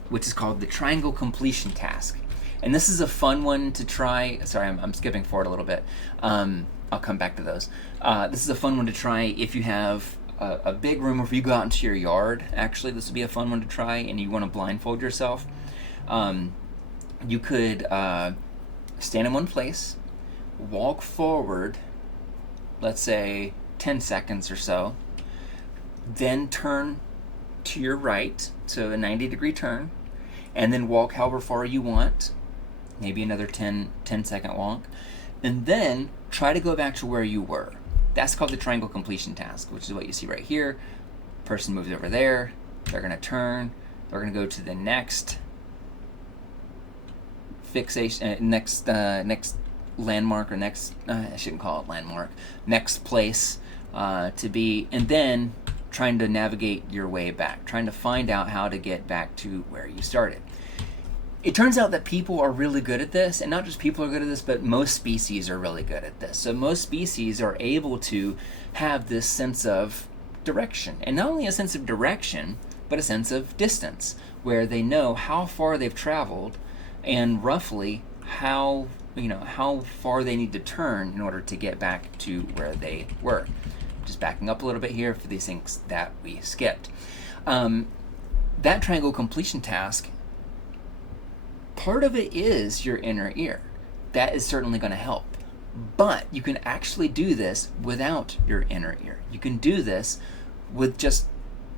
which is called the triangle completion task. And this is a fun one to try. Sorry, I'm skipping forward a little bit. I'll come back to those. This is a fun one to try if you have a big room, or if you go out into your yard. Actually, this would be a fun one to try, and you want to blindfold yourself. You could stand in one place, walk forward, let's say 10 seconds or so, then turn to your right, so a 90-degree turn, and then walk however far you want, maybe another 10-second walk, and then try to go back to where you were. That's called the triangle completion task, which is what you see right here. Person moves over there, they're going to turn, they're going to go to the next fixation, next landmark, or next, I shouldn't call it landmark, next place to be, and then trying to navigate your way back, trying to find out how to get back to where you started. It turns out that people are really good at this, and not just people are good at this, but most species are really good at this. So most species are able to have this sense of direction, and not only a sense of direction, but a sense of distance, where they know how far they've traveled and roughly how far they need to turn in order to get back to where they were. Just backing up a little bit here for these things that we skipped. That triangle completion task, part of it is your inner ear. That is certainly going to help. But you can actually do this without your inner ear. You can do this with just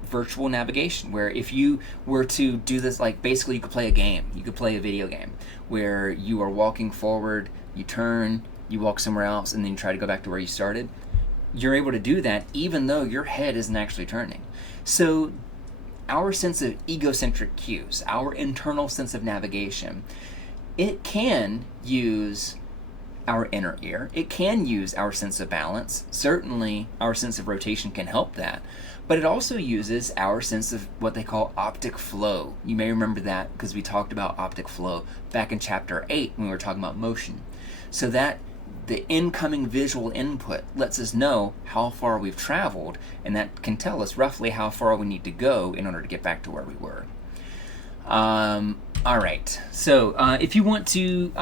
virtual navigation, where if you were to do this, like basically you could play a game. You could play a video game where you are walking forward, you turn, you walk somewhere else, and then you try to go back to where you started. You're able to do that even though your head isn't actually turning. So our sense of egocentric cues, our internal sense of navigation, it can use our inner ear. It can use our sense of balance. Certainly our sense of rotation can help that. But it also uses our sense of what they call optic flow. You may remember that because we talked about optic flow back in chapter 8 when we were talking about motion. So that the incoming visual input lets us know how far we've traveled, and that can tell us roughly how far we need to go in order to get back to where we were. All right. So if you want to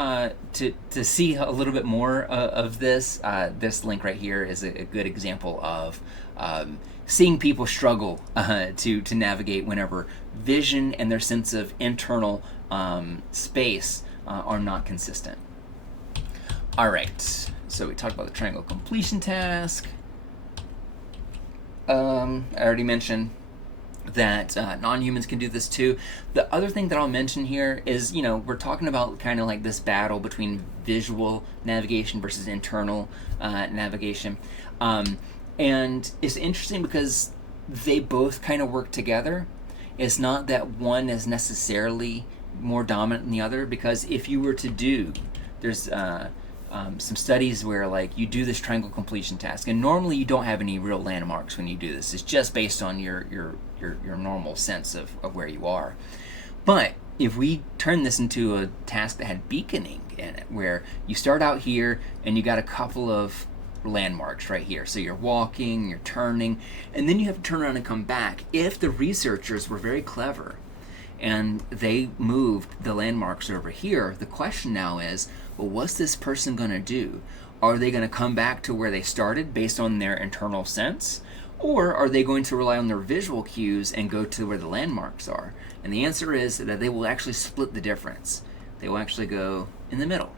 see a little bit more of this, this link right here is a good example of seeing people struggle to navigate whenever vision and their sense of internal space are not consistent. All right, so we talked about the triangle completion task. I already mentioned that non-humans can do this too. The other thing that I'll mention here is, we're talking about kind of like this battle between visual navigation versus internal navigation. And it's interesting because they both kind of work together. It's not that one is necessarily more dominant than the other, because if you were to do, there's some studies where like you do this triangle completion task, and normally you don't have any real landmarks when you do this. It's just based on your normal sense of where you are. But if we turn this into a task that had beaconing in it, where you start out here and you got a couple of landmarks right here. So you're walking, you're turning, and then you have to turn around and come back. If the researchers were very clever and they moved the landmarks over here, the question now is, well, what's this person going to do? Are they going to come back to where they started based on their internal sense? Or are they going to rely on their visual cues and go to where the landmarks are? And the answer is that they will actually split the difference. They will actually go in the middle,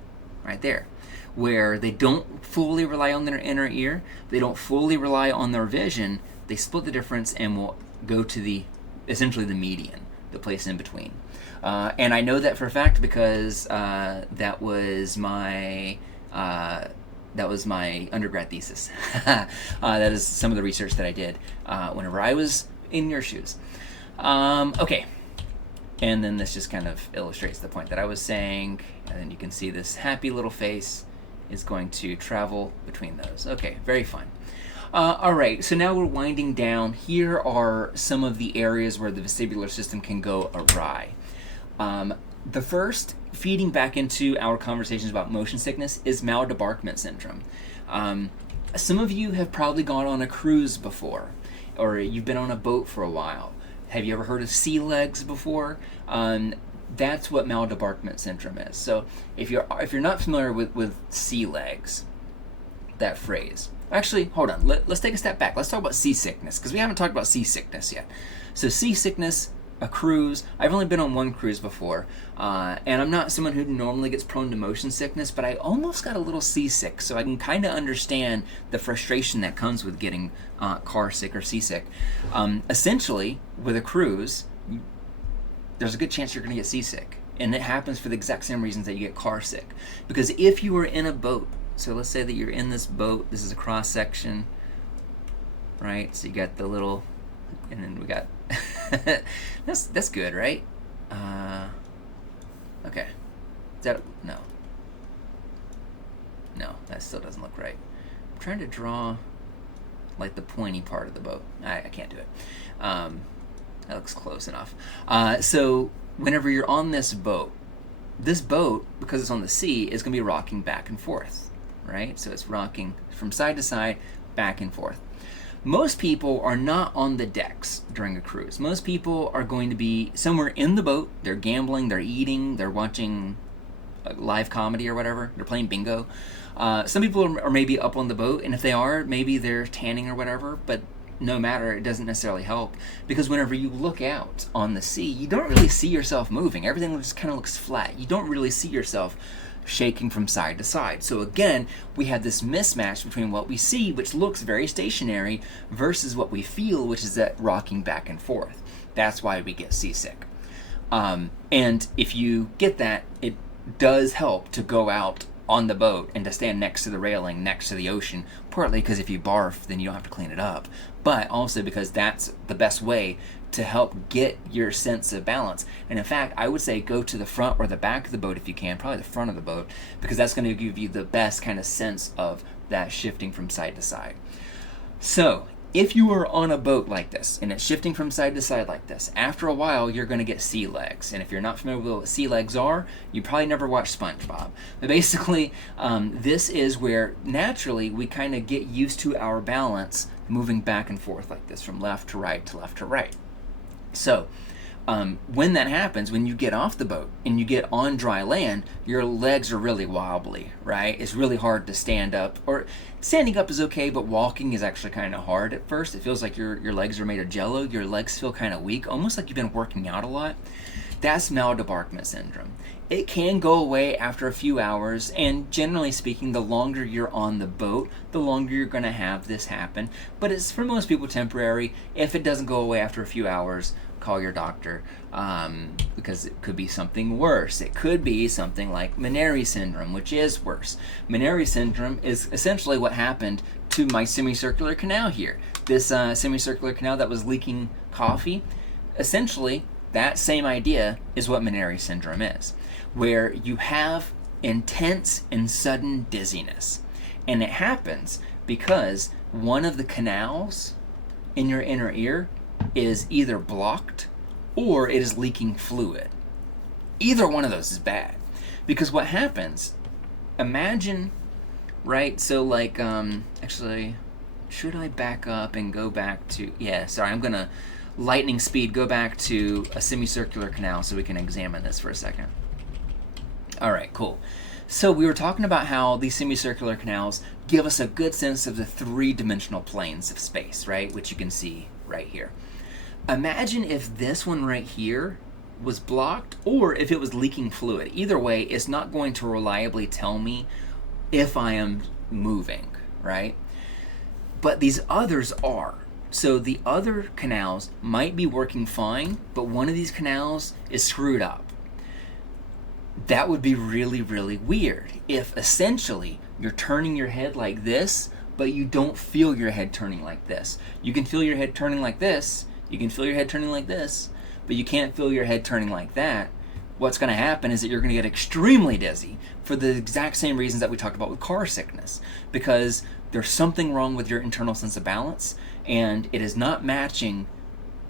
right there, where they don't fully rely on their inner ear, they don't fully rely on their vision, they split the difference and will go to essentially the median, the place in between. And I know that for a fact because that was my undergrad thesis. That is some of the research that I did whenever I was in your shoes. Okay. And then this just kind of illustrates the point that I was saying. And then you can see this happy little face is going to travel between those. Okay, very fun. All right, so now we're winding down. Here are some of the areas where the vestibular system can go awry. The first, feeding back into our conversations about motion sickness, is maldebarkment syndrome. Some of you have probably gone on a cruise before, or you've been on a boat for a while. Have you ever heard of sea legs before? That's what maldebarkment syndrome is. So if you're not familiar with sea legs, that phrase. Actually, hold on. Let's take a step back. Let's talk about seasickness, because we haven't talked about seasickness yet. So seasickness, a cruise. I've only been on one cruise before, and I'm not someone who normally gets prone to motion sickness, but I almost got a little seasick, so I can kind of understand the frustration that comes with getting car sick or seasick. Essentially, with a cruise, there's a good chance you're going to get seasick, and it happens for the exact same reasons that you get car sick. Because if you were in a boat, so let's say that you're in this boat, this is a cross section, right? So you got the little, and then we got That's good, right? Okay. Is that no? No, that still doesn't look right. I'm trying to draw like the pointy part of the boat. I can't do it. That looks close enough. So whenever you're on this boat, because it's on the sea, is going to be rocking back and forth, right? So it's rocking from side to side, back and forth. Most people are not on the decks during a cruise. Most people are going to be somewhere in the boat. They're gambling, they're eating, they're watching a live comedy or whatever. They're playing bingo. Some people are maybe up on the boat, and if they are, maybe they're tanning or whatever, but no matter, it doesn't necessarily help, because whenever you look out on the sea, you don't really see yourself moving. Everything just kind of looks flat. You don't really see yourself shaking from side to side. So again, we have this mismatch between what we see, which looks very stationary, versus what we feel, which is that rocking back and forth. That's why we get seasick. And if you get that, it does help to go out on the boat and to stand next to the railing, next to the ocean, partly because if you barf, then you don't have to clean it up, but also because that's the best way to help get your sense of balance. And in fact, I would say go to the front or the back of the boat if you can, probably the front of the boat, because that's going to give you the best kind of sense of that shifting from side to side. So if you are on a boat like this and it's shifting from side to side like this, after a while you're going to get sea legs. And if you're not familiar with what sea legs are, you probably never watched SpongeBob. But basically, this is where naturally we kind of get used to our balance moving back and forth like this, from left to right to left to right. So when that happens, when you get off the boat and you get on dry land, your legs are really wobbly, right? It's really hard to stand up, or standing up is okay, but walking is actually kind of hard at first. It feels like your legs are made of jello. Your legs feel kind of weak, almost like you've been working out a lot. That's maldebarkment syndrome. It can go away after a few hours, and generally speaking, the longer you're on the boat, the longer you're going to have this happen. But it's, for most people, temporary. If it doesn't go away after a few hours, call your doctor, because it could be something worse. It could be something like Meniere's syndrome, which is worse. Meniere's syndrome is essentially what happened to my semicircular canal here. This semicircular canal that was leaking coffee, essentially, that same idea is what Meniere's syndrome is, where you have intense and sudden dizziness. And it happens because one of the canals in your inner ear is either blocked or it is leaking fluid. Either one of those is bad. Because what happens, imagine, right, so like, actually, should I back up and go back to, I'm going to lightning speed go back to a semicircular canal so we can examine this for a second. All right, cool. So we were talking about how these semicircular canals give us a good sense of the three-dimensional planes of space, right, which you can see right here. Imagine if this one right here was blocked, or if it was leaking fluid. Either way, it's not going to reliably tell me if I am moving, right? But these others are. So the other canals might be working fine, but one of these canals is screwed up. That would be really, really weird if essentially you're turning your head like this, but you don't feel your head turning like this. You can feel your head turning like this, you can feel your head turning like this, but you can't feel your head turning like that. What's going to happen is that you're going to get extremely dizzy for the exact same reasons that we talked about with car sickness, because there's something wrong with your internal sense of balance, and it is not matching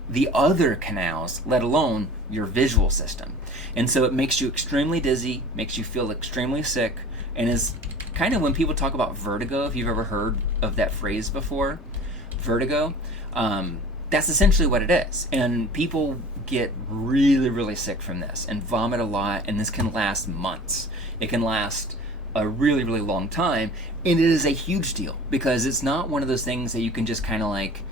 the other canals, let alone your visual system. And so it makes you extremely dizzy, makes you feel extremely sick, and is kind of when people talk about vertigo, if you've ever heard of that phrase before, vertigo, that's essentially what it is. And people get really, really sick from this and vomit a lot, and this can last months. It can last a really, really long time, and it is a huge deal because it's not one of those things that you can just kind of like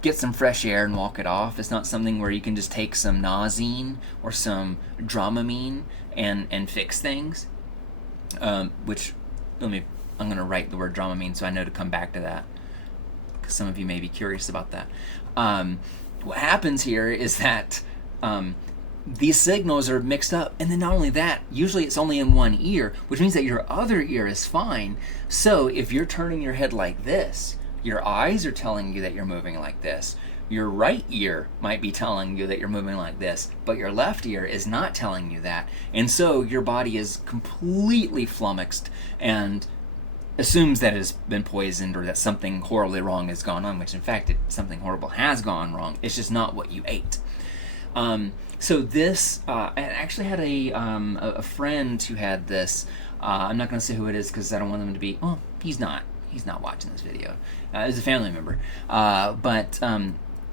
get some fresh air and walk it off. It's not something where you can just take some Nausine or some Dramamine and fix things. Which, I'm going to write the word Dramamine so I know to come back to that, because some of you may be curious about that. What happens here is that these signals are mixed up, and then not only that, usually it's only in one ear, which means that your other ear is fine. So if you're turning your head like this, your eyes are telling you that you're moving like this. Your right ear might be telling you that you're moving like this, but your left ear is not telling you that. And so your body is completely flummoxed and assumes that it's been poisoned or that something horribly wrong has gone on, which in fact something horrible has gone wrong. It's just not what you ate. So this, I actually had a friend who had this. I'm not going to say who it is because I don't want them to be. Oh, he's not watching this video. It was a family member, but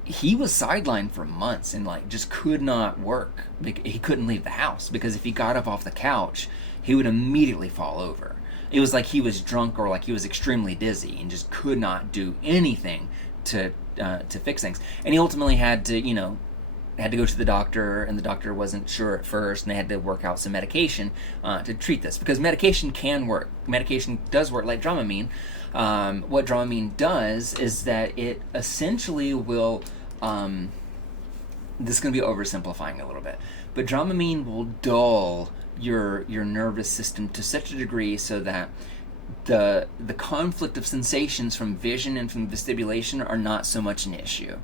he was sidelined for months and like just could not work. He couldn't leave the house because if he got up off the couch, he would immediately fall over. It was like he was drunk or like he was extremely dizzy and just could not do anything to fix things. And he ultimately had to go to the doctor, and the doctor wasn't sure at first, and they had to work out some medication to treat this, because medication can work. Medication does work, like Dramamine. What Dramamine does is that it essentially will, this is going to be oversimplifying a little bit, but Dramamine will dull your nervous system to such a degree so that the conflict of sensations from vision and from vestibulation are not so much an issue.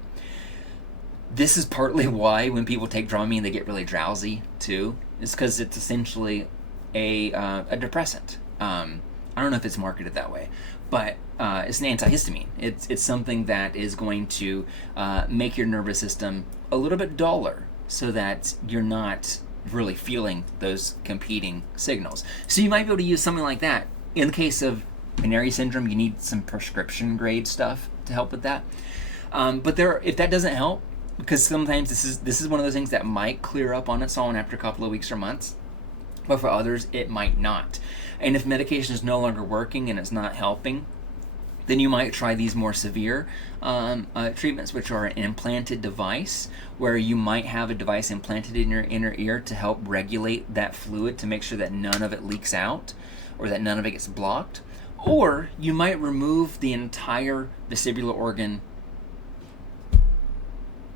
This is partly why when people take Dramamine, they get really drowsy too. It's because it's essentially a depressant. I don't know if it's marketed that way, but it's an antihistamine. It's something that is going to make your nervous system a little bit duller so that you're not really feeling those competing signals. So you might be able to use something like that. In the case of Meniere's syndrome, you need some prescription grade stuff to help with that. But if that doesn't help, because sometimes this is one of those things that might clear up on its own after a couple of weeks or months, but for others it might not. And if medication is no longer working and it's not helping, then you might try these more severe treatments, which are an implanted device, where you might have a device implanted in your inner ear to help regulate that fluid to make sure that none of it leaks out or that none of it gets blocked. Or you might remove the entire vestibular organ.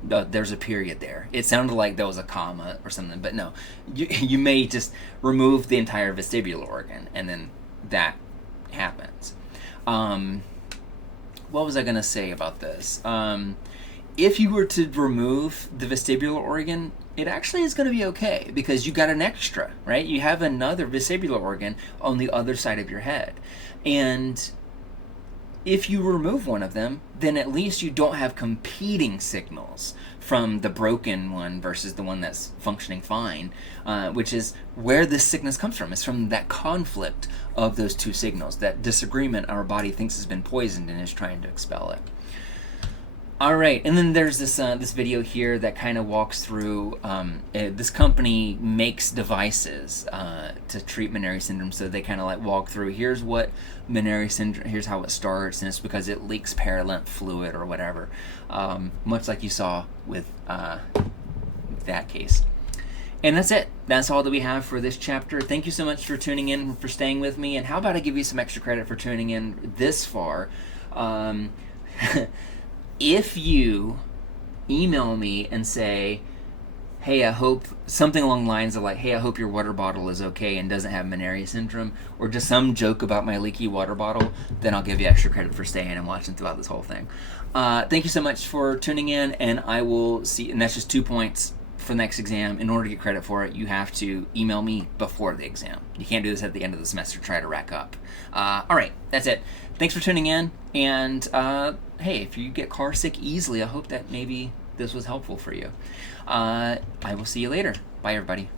There's a period there. It sounded like there was a comma or something, but no. You may just remove the entire vestibular organ, and then that happens. What was I going to say about this? If you were to remove the vestibular organ, it actually is going to be okay because you got an extra, right? You have another vestibular organ on the other side of your head. And if you remove one of them, then at least you don't have competing signals from the broken one versus the one that's functioning fine, which is where this sickness comes from. It's from that conflict of those two signals, that disagreement our body thinks has been poisoned and is trying to expel it. All right, and then there's this video here that kind of walks through. This company makes devices to treat Meniere's syndrome, so they kind of like walk through. Here's what Meniere's syndrome. Here's how it starts, and it's because it leaks perilymph fluid or whatever, much like you saw with that case. And that's it. That's all that we have for this chapter. Thank you so much for tuning in, for staying with me, and how about I give you some extra credit for tuning in this far. If you email me and say, hey, I hope, something along the lines of like, hey, I hope your water bottle is okay and doesn't have Meniere's syndrome, or just some joke about my leaky water bottle, then I'll give you extra credit for staying and watching throughout this whole thing. Thank you so much for tuning in, and I will see, and that's just 2 points for the next exam. In order to get credit for it, you have to email me before the exam. You can't do this at the end of the semester, try to rack up. All right, that's it. Thanks for tuning in, and hey, if you get car sick easily, I hope that maybe this was helpful for you. I will see you later. Bye, everybody.